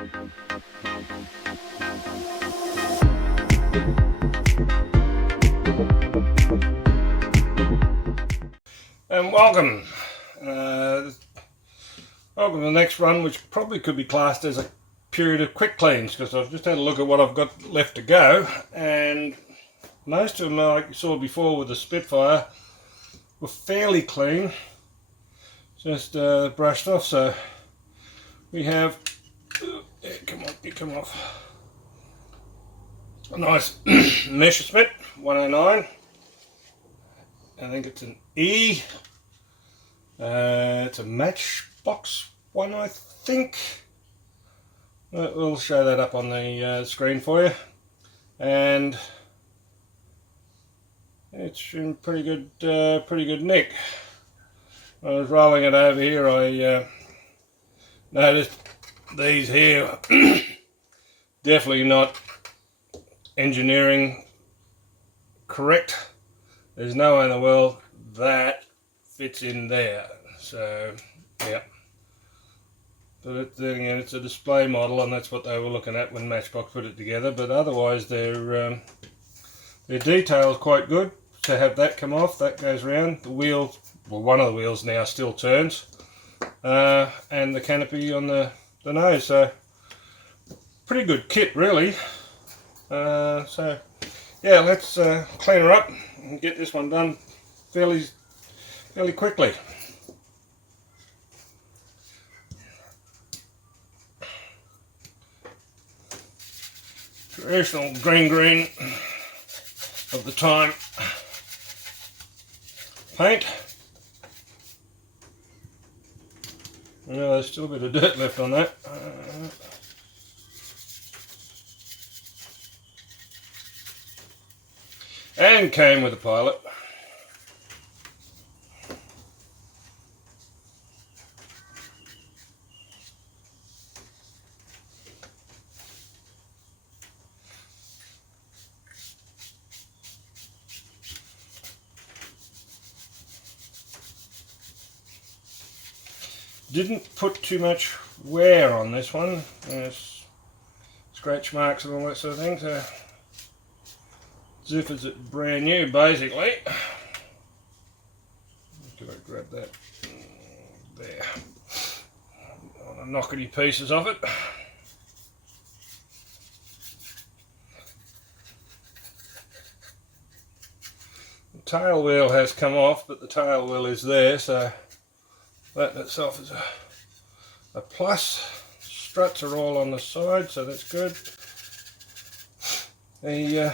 And welcome. Welcome to the next run, which probably could be classed as a period of quick cleans, because I've just had a look at what I've got left to go, and most of them, like you saw before with the Spitfire, were fairly clean, just brushed off. So we have, come on, you come off, a nice Messerschmitt 109. I think it's an E. It's a Matchbox one, I think. We'll show that up on the screen for you. And it's in pretty good nick. When I was rolling it over here, I noticed these here definitely not engineering correct. There's no way in the world that fits in there. So yeah, but then again, it's a display model, and that's what they were looking at when Matchbox put it together. But otherwise, their detail is quite good. To have that come off, that goes around. The wheel, well, one of the wheels now still turns, and the canopy on the nose. So pretty good kit, really. So yeah, let's clean her up and get this one done fairly quickly. Traditional green of the time paint. There's still a bit of dirt left on that. And came with a pilot. Didn't put too much wear on this one. There's scratch marks and all that sort of thing, so as if it's brand new, basically. Can I grab that? There. Knockety pieces of it. The tail wheel has come off, but the tail wheel is there, so that in itself is a plus. Struts are all on the side, so that's good. The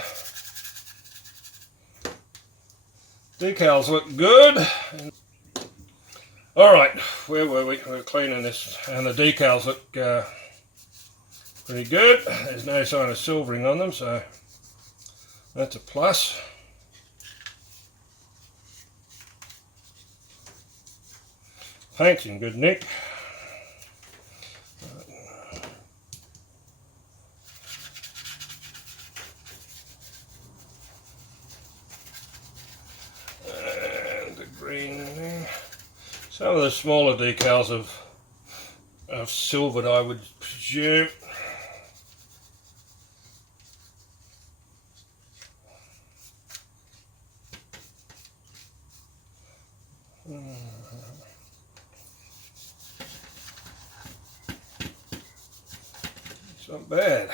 decals look good. Alright, where were we? We were cleaning this, and the decals look pretty good. There's no sign of silvering on them, so that's a plus. Paint's in good nick. And the green there. Some of the smaller decals have silvered, I would presume. It's not bad.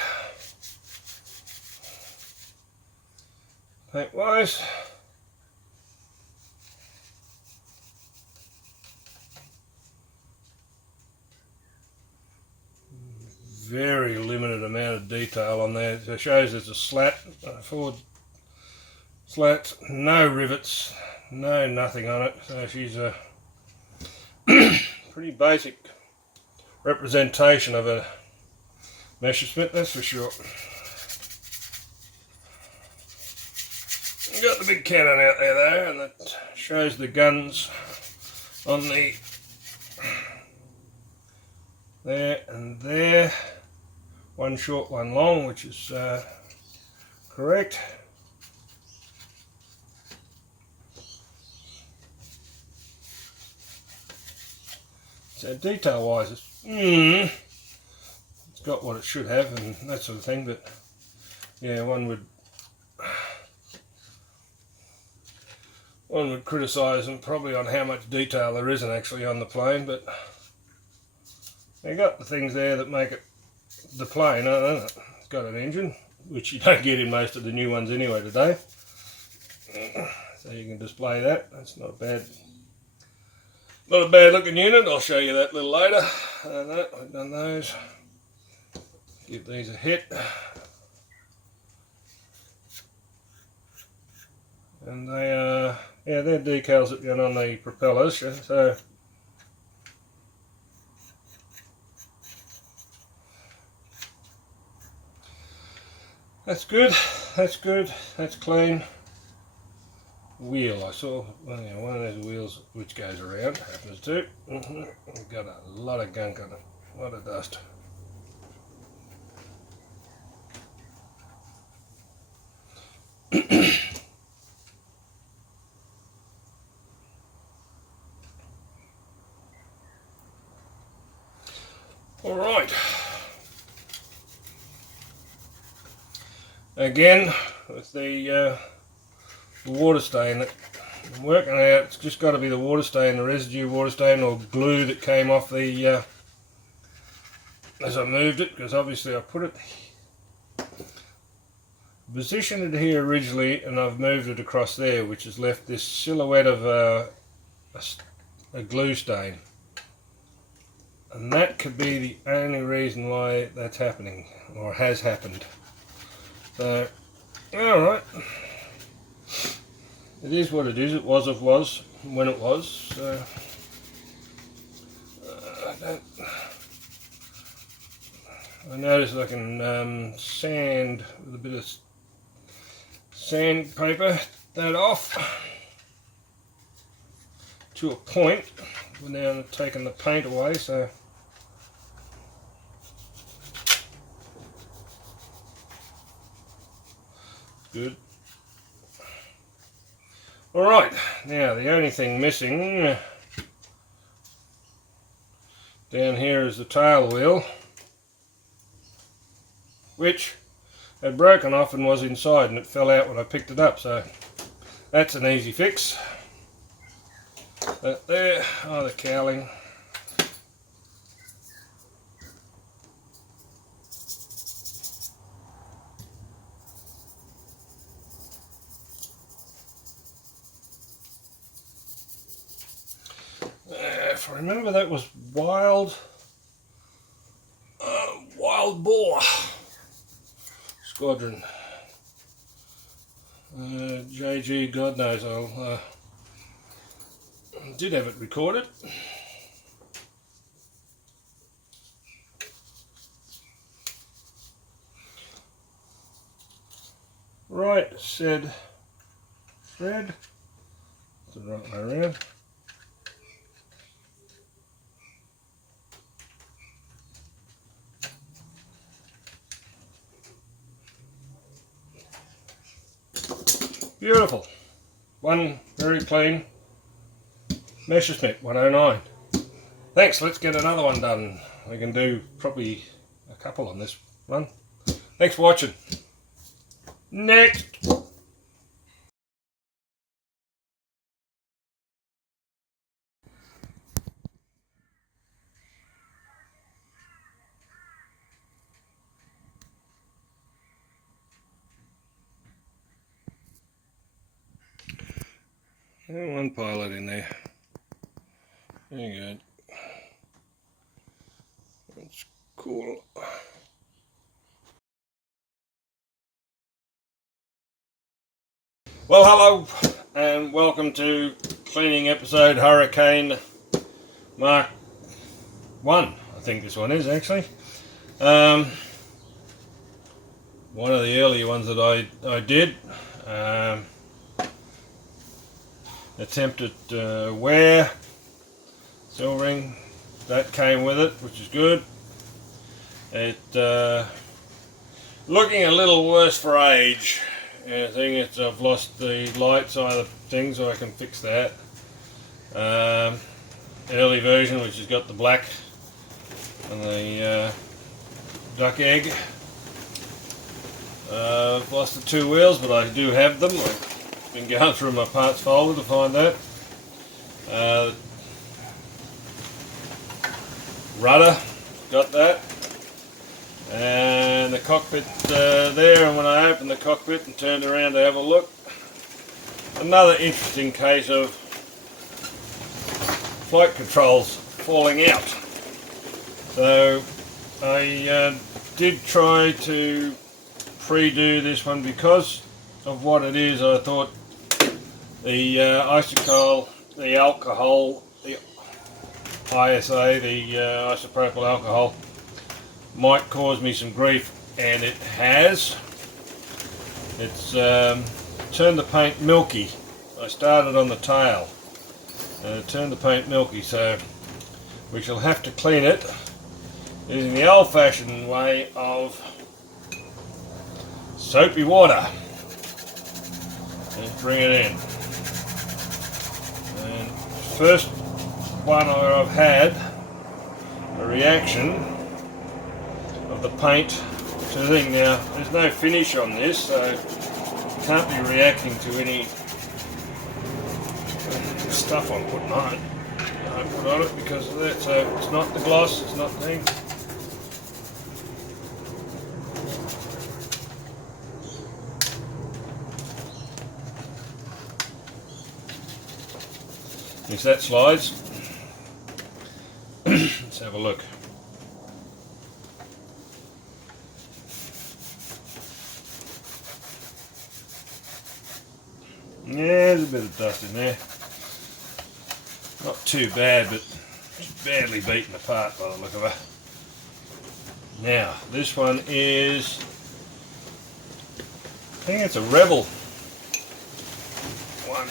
Paint wise, very limited amount of detail on there. It shows there's a slat, forward slat, no rivets, no nothing on it. So she's a pretty basic representation of a Messerschmitt, that's for sure. You got the big cannon out there though, and that shows the guns on the there and there. One short, one long, which is correct. So detail wise, it's got what it should have and that sort of thing, but yeah, one would criticise them probably on how much detail there isn't actually on the plane, but they got the things there that make it the plane, hasn't it? It's got an engine, which you don't get in most of the new ones anyway today. So you can display that. That's not a bad looking unit. I'll show you that a little later. I've done those. Give these a hit. And they are, yeah, they're decals that go on the propellers, so that's good, that's clean. Wheel, I saw one of those wheels which goes around, happens to. Got a lot of gunk on it, a lot of dust. Alright, again with the water stain that I'm working out, it's just got to be the water stain, the residue water stain or glue that came off the as I moved it, because obviously I put it, positioned it here originally and I've moved it across there, which has left this silhouette of a glue stain. And that could be the only reason why that's happening, or has happened. So, alright. It is what it is. It was when it was. So, I noticed I can sand with a bit of sandpaper that off to a point without taking the paint away. So. Good. Alright, now the only thing missing down here is the tail wheel, which had broken off and was inside, and it fell out when I picked it up, so that's an easy fix. But there, the cowling. If I remember, that was Wild Boar Squadron. JG, God knows, I did have it recorded. Right, said thread. That's the right way around. Beautiful. One very clean Messerschmitt 109. Thanks, let's get another one done. We can do probably a couple on this one. Thanks for watching. Next. One pilot in there. There you go. That's cool. Well, hello and welcome to cleaning episode Hurricane Mark 1. I think this one is actually. One of the earlier ones that I did. Attempted wear silvering, that came with it, which is good. It looking a little worse for age. I think I've lost the light side of the thing, so I can fix that. Early version, which has got the black and the duck egg. I've lost the 2 wheels, but I do have them. I've been going through my parts folder to find that. Rudder, got that. And the cockpit there, and when I opened the cockpit and turned around to have a look, another interesting case of flight controls falling out. So I did try to pre-do this one because of what it is. I thought the isocol, the alcohol, the ISA, the isopropyl alcohol, might cause me some grief, and it has. It's turned the paint milky. I started on the tail and it turned the paint milky, so we shall have to clean it using the old-fashioned way of soapy water. And bring it in. And first one where I've had a reaction of the paint to the thing. Now there's no finish on this, so you can't be reacting to any stuff I'm putting on it. I put on it because of that, so it's not the gloss, it's not the thing. If that slides, let's have a look. Yeah, there's a bit of dust in there. Not too bad, but it's badly beaten apart by the look of it. Now, this one is, I think it's a Rebel one.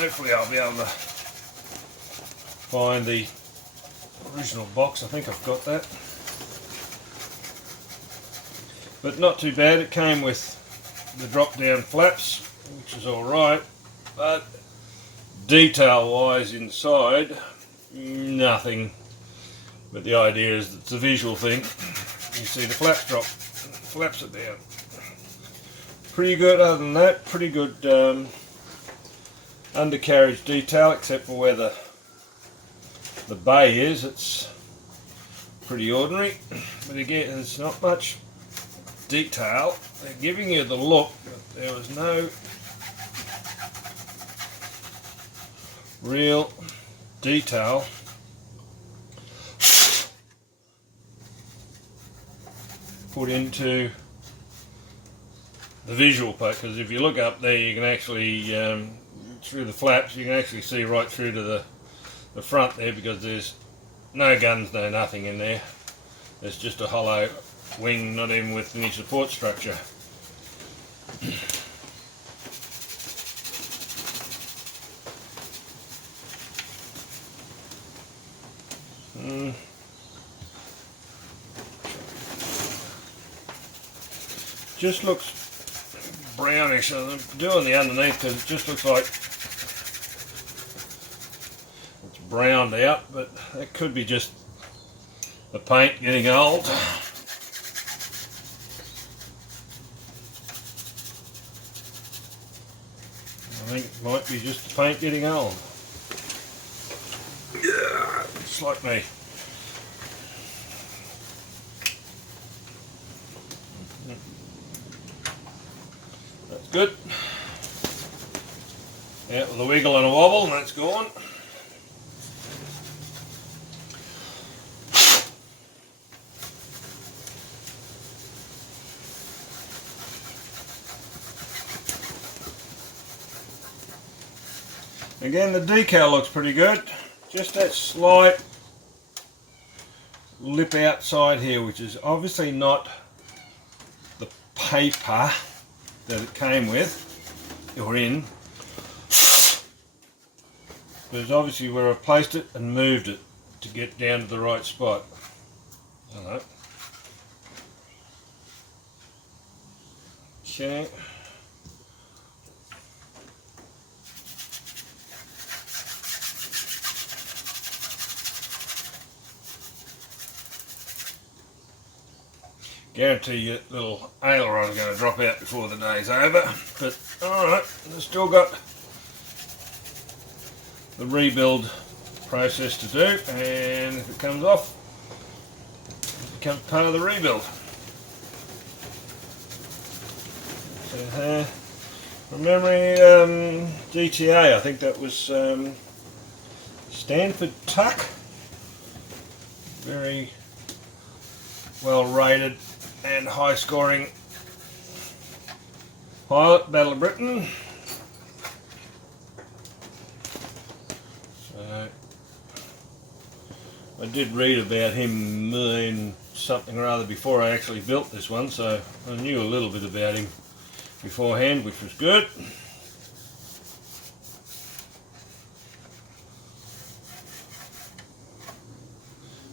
Hopefully I'll be able to find the original box. I think I've got that. But not too bad. It came with the drop down flaps, which is alright, but detail wise inside, nothing. But the idea is it's a visual thing. You see the flaps drop, flaps it down. Pretty good. Other than that, pretty good undercarriage detail, except for where the bay is. It's pretty ordinary, but again, there's not much detail. They're giving you the look, but there was no real detail put into the visual part, because if you look up there you can actually through the flaps you can actually see right through to the front there, because there's no guns, no nothing in there. It's just a hollow wing, not even with any support structure. Just looks brownish. I'm doing the underneath because it just looks like it's browned out, but it could be just the paint getting old. I think it might be just the paint getting old. Yeah, just like me. That's good. Yeah, with a wiggle and a wobble, and that's gone. Again, the decal looks pretty good. Just that slight lip outside here, which is obviously not the paper that it came with or in, but it's obviously where I placed it and moved it to get down to the right spot. Hello. Okay. Guarantee you little aileron's going to drop out before the day's over. But alright, I've still got the rebuild process to do, and if it comes off, it becomes part of the rebuild. So, from memory, GTA, I think that was Stanford Tuck. Very well rated and high scoring pilot, Battle of Britain. So I did read about him in something or other before I actually built this one, so I knew a little bit about him beforehand, which was good.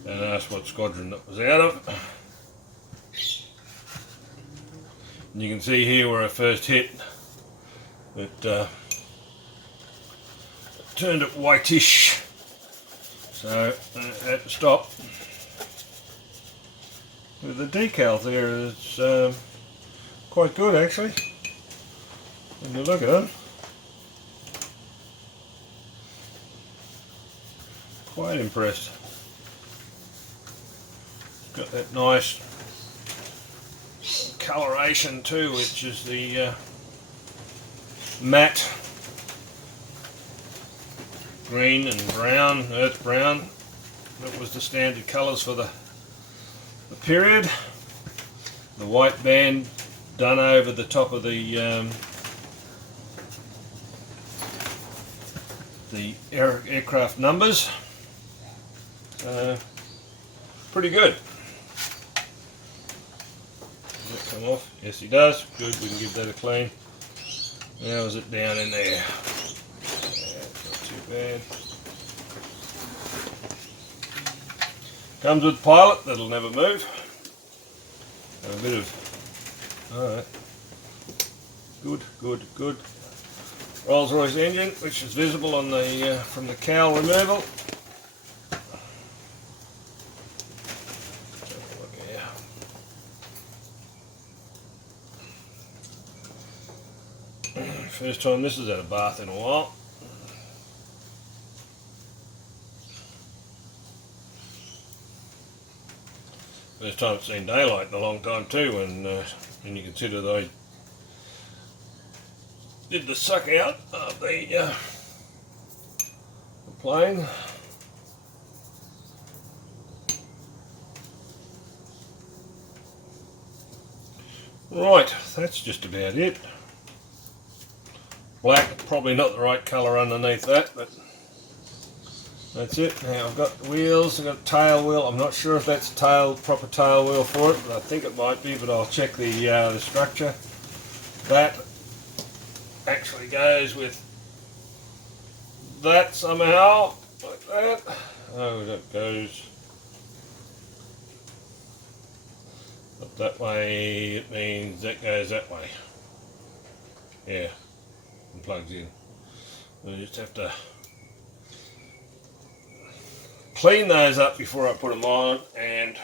And that's what squadron that was out of. And you can see here where I first hit it turned it whitish, so I had to stop. With the decals there, it's quite good actually when you look at them. Quite impressed. Got that nice coloration too, which is the matte green and brown, earth brown. That was the standard colours for the period. The white band done over the top of the aircraft numbers. Pretty good. Does that come off? Yes, he does. Good, we can give that a clean. How is it down in there? Yeah, not too bad. Comes with pilot, that'll never move. And a bit of, alright. Good, good, good. Rolls-Royce engine, which is visible on the from the cowl removal. First time this has had a bath in a while. First time it's seen daylight in a long time too, when you consider that I did the suck out of the plane. Right, that's just about it. Black, probably not the right colour underneath that, but that's it. Now I've got the wheels, I've got a tail wheel. I'm not sure if that's proper tail wheel for it, but I think it might be, but I'll check the structure. That actually goes with that somehow, like that. Oh, that goes up that way, it means that goes that way. Yeah. And plugs in. We just have to clean those up before I put them on, and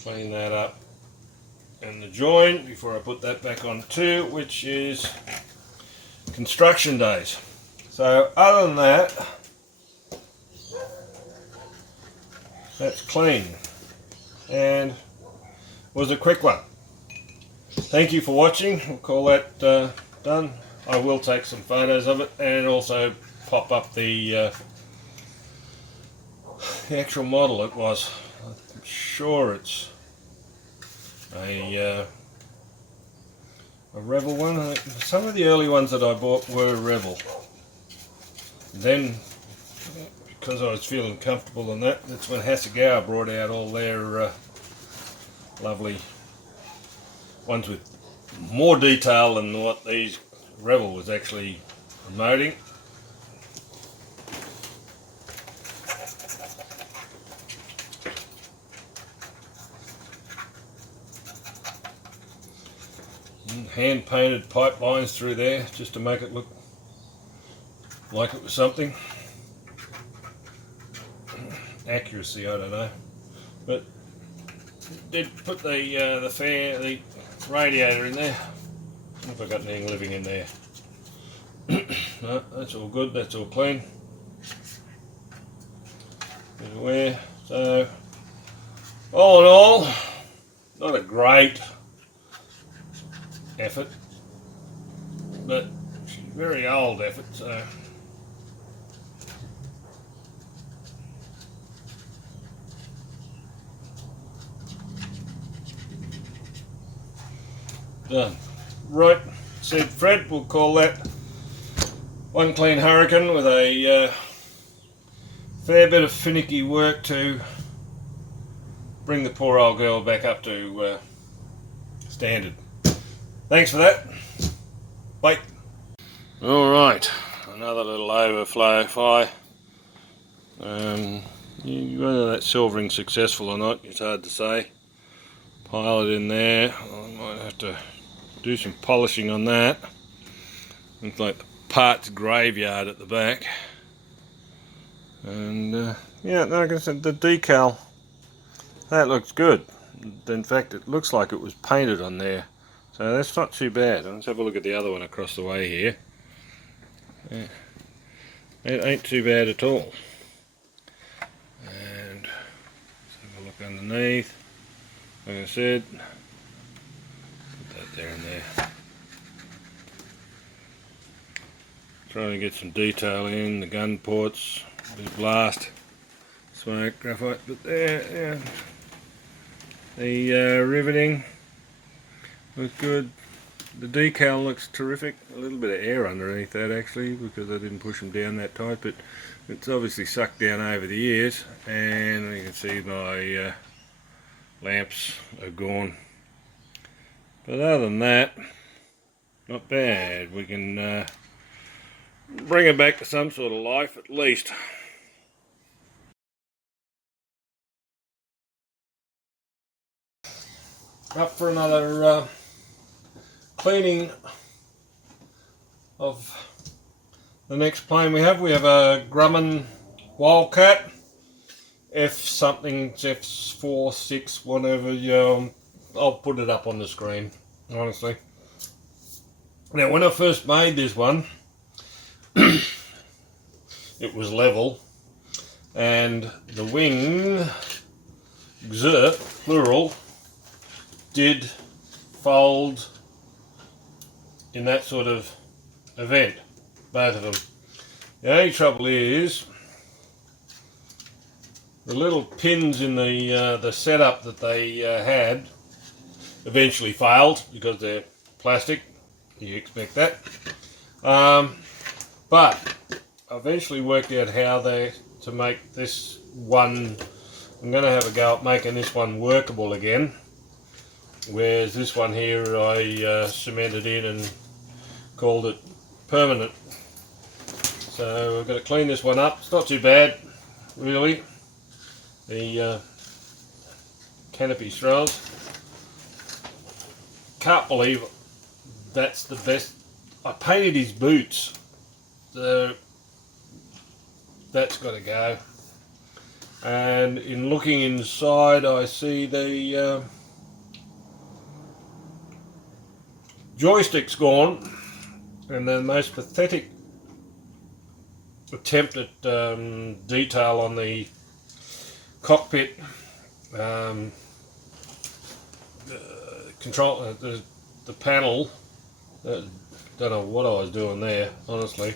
clean that up and the join before I put that back on too, which is construction days. So other than that, that's clean and was a quick one. Thank you for watching. We'll call that done. I will take some photos of it and also pop up the actual model it was. I'm sure it's a Rebel one. Some of the early ones that I bought were Rebel. Then, because I was feeling comfortable in that's when Hasegawa brought out all their lovely ones with more detail than what these Rebel was actually promoting. Hand painted pipe lines through there just to make it look like it was something. accuracy, I don't know. But did put the radiator in there. I don't know if I got anything living in there. No, that's all good, that's all clean. Anywhere. So all in all, not a great effort, but very old effort, so done. Right, said Fred, we'll call that one clean hurricane with a fair bit of finicky work to bring the poor old girl back up to standard. Thanks for that. Bye. Alright, another little overflow fire. Whether that's silvering successful or not, it's hard to say. Pile it in there. I might have to do some polishing on that. Looks like the parts graveyard at the back. And yeah, like I said, the decal, that looks good. In fact, it looks like it was painted on there. So that's not too bad. Let's have a look at the other one across the way here. Yeah. It ain't too bad at all. And let's have a look underneath. Like I said, put that there and there. Trying to get some detail in the gun ports, a bit of blast, smoke, graphite, but there, yeah. The riveting looks good. The decal looks terrific. A little bit of air underneath that actually, because I didn't push them down that tight, but it's obviously sucked down over the years, and you can see my lamps are gone. But other than that, not bad. We can bring it back to some sort of life at least. Up for another cleaning of the next plane we have. We have a Grumman Wildcat F something, F4, 6, whatever. I'll put it up on the screen, honestly. Now, when I first made this one, it was level, and the wing, plural, did fold in that sort of event, both of them. The only trouble is the little pins in the setup that they had eventually failed because they're plastic. You expect that. But I eventually worked out how to make this one. I'm going to have a go at making this one workable again. Whereas this one here I cemented in and called it permanent. So I've got to clean this one up. It's not too bad, really. The canopy straws. Can't believe that's the best. I painted his boots, so that's got to go. And in looking inside, I see the joystick's gone, and the most pathetic attempt at detail on the cockpit control, the panel. Don't know what I was doing there, honestly.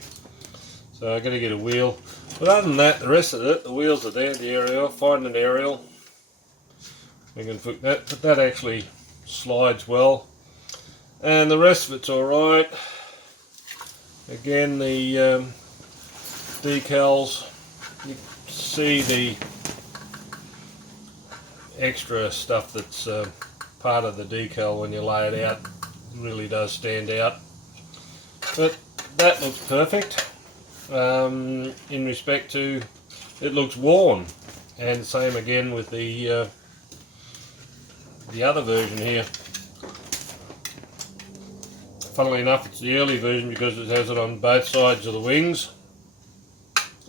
So I got to get a wheel. But other than that, the rest of it, the wheels are there. The aerial, find an aerial. We can put that, but that actually slides well. And the rest of it's all right. Again, the decals. You see the extra stuff that's part of the decal when you lay it out. It really does stand out. But that looks perfect. In respect to, it looks worn, and same again with the other version here. Funnily enough, it's the early version because it has it on both sides of the wings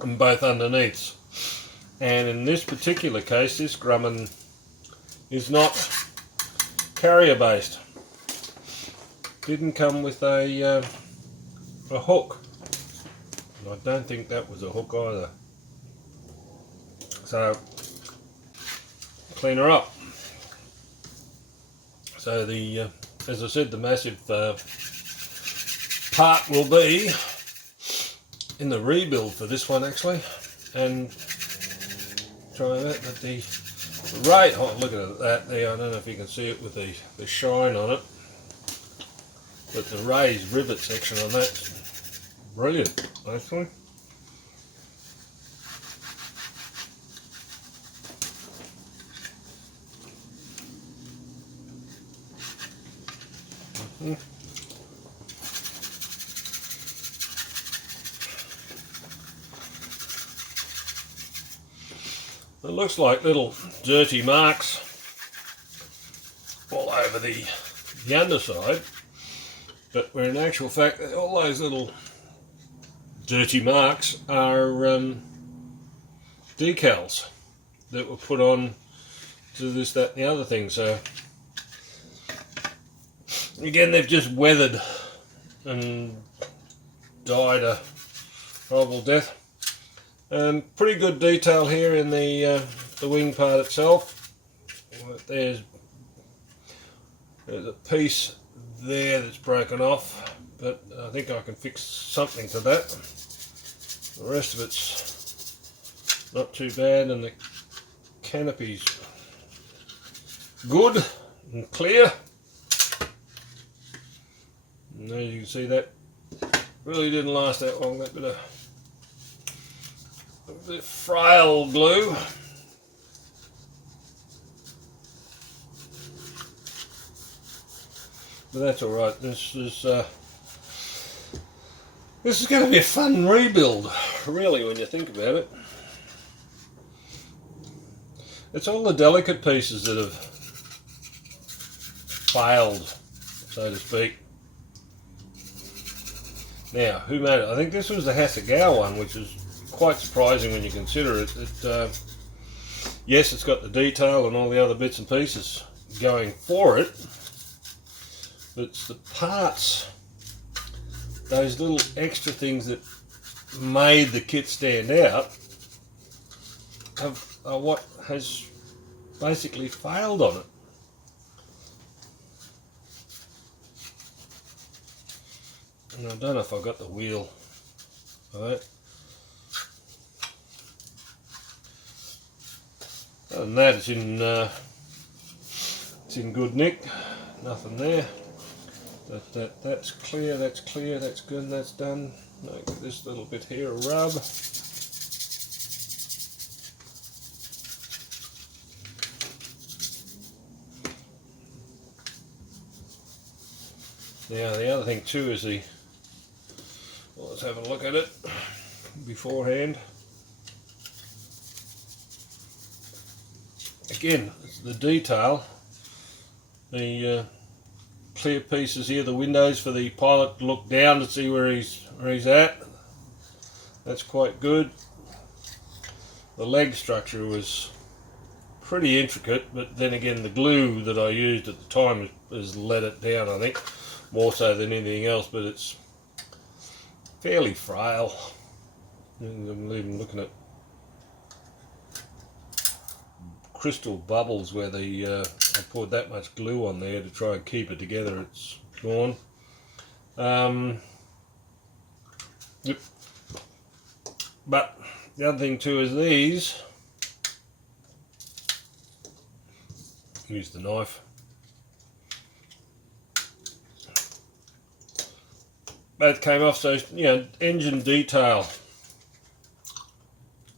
and both underneaths. And in this particular case, this grumman is not carrier based. Didn't come with a hook. And I don't think that was a hook either. So clean her up. So the as I said, the massive part will be in the rebuild for this one actually, and try that. But the right, oh look at that there. I don't know if you can see it with the shine on it, but the raised rivet section on that's brilliant actually. It looks like little dirty marks all over the underside, but where in actual fact all those little dirty marks are decals that were put on to this, that and the other thing. So again, they've just weathered and died a horrible death. Pretty good detail here in the wing part itself. There's a piece there that's broken off, but I think I can fix something to that. The rest of it's not too bad, and the canopy's good and clear. And as you can see, that really didn't last that long, that bit of frail glue. But that's alright. This is going to be a fun rebuild, really, when you think about it. It's all the delicate pieces that have failed, so to speak. Now, who made it? I think this was the Hasegawa one, which is quite surprising when you consider it. Yes, it's got the detail and all the other bits and pieces going for it, but it's the parts, those little extra things that made the kit stand out, are what has basically failed on it. And I don't know if I got the wheel. Alright. Other than that, it's in good nick. Nothing there. That's clear. That's clear. That's good. And that's done. Make this little bit here a rub. Now the other thing too is well, let's have a look at it beforehand. Again, it's the detail, the clear pieces here, the windows for the pilot to look down to see where he's at. That's quite good. The leg structure was pretty intricate, but then again the glue that I used at the time has let it down, I think, more so than anything else, but it's fairly frail. I'm even looking at crystal bubbles where I poured that much glue on there to try and keep it together. It's gone. Yep. But the other thing too is these, use the knife, both came off, so you know, engine detail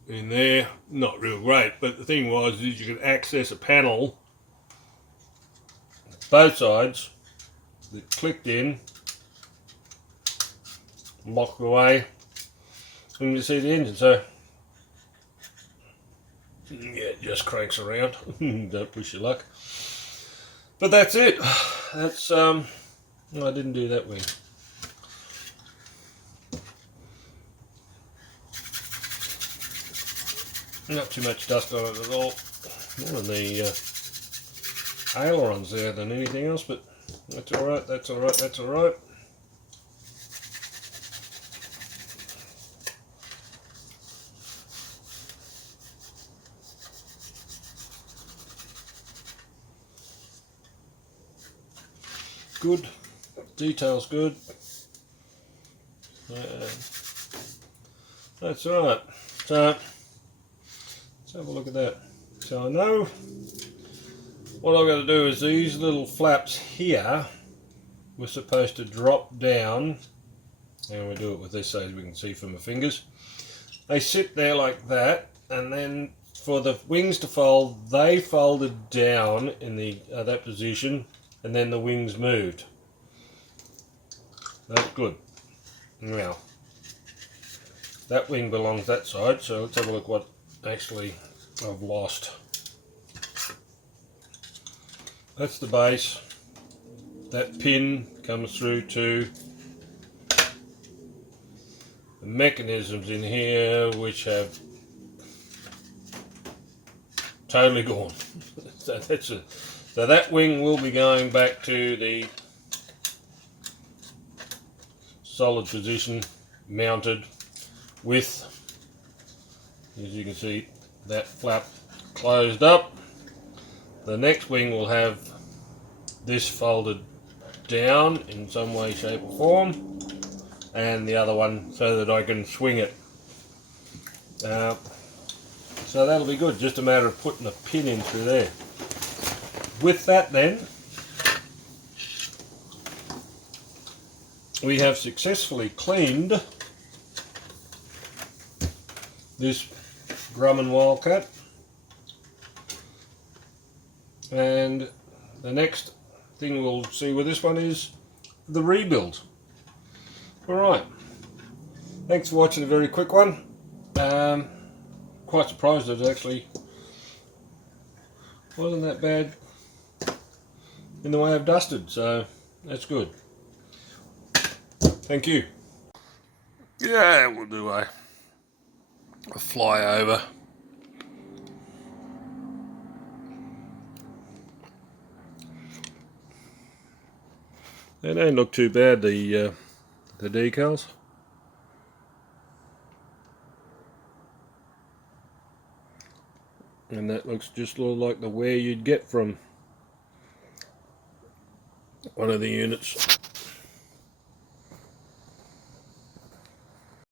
in there, not real great, but the thing was is you could access a panel both sides that clicked in, locked away, and you see the engine. So yeah, it just cranks around. Don't push your luck. But that's it. That's I didn't do that wing. Not too much dust on it at all. More on the ailerons there than anything else, but that's alright, that's alright, that's alright. Good, detail's good. That's alright. So let's have a look at that. So I know what I've got to do is these little flaps here were supposed to drop down, and we'll do it with this so we can see from my fingers. They sit there like that, and then for the wings to fold, they folded down in the that position, and then the wings moved. That's good. Now, that wing belongs that side, so let's have a look what actually I've lost. That's the base. That pin comes through to the mechanisms in here, which have totally gone. So that's it. So that wing will be going back to the solid position, mounted with, as you can see, that flap closed up. The next wing will have this folded down in some way, shape or form, and the other one so that I can swing it. So that'll be good, just a matter of putting a pin in through there. With that then, we have successfully cleaned this Grumman Wildcat, and the next thing we'll see with this one is the rebuild. Alright, thanks for watching a very quick one. Quite surprised that it actually wasn't that bad in the way of dusted, so that's good. Thank you. Yeah, we'll do a flyover. They don't look too bad, the decals. And that looks just a little like the wear you'd get from one of the units.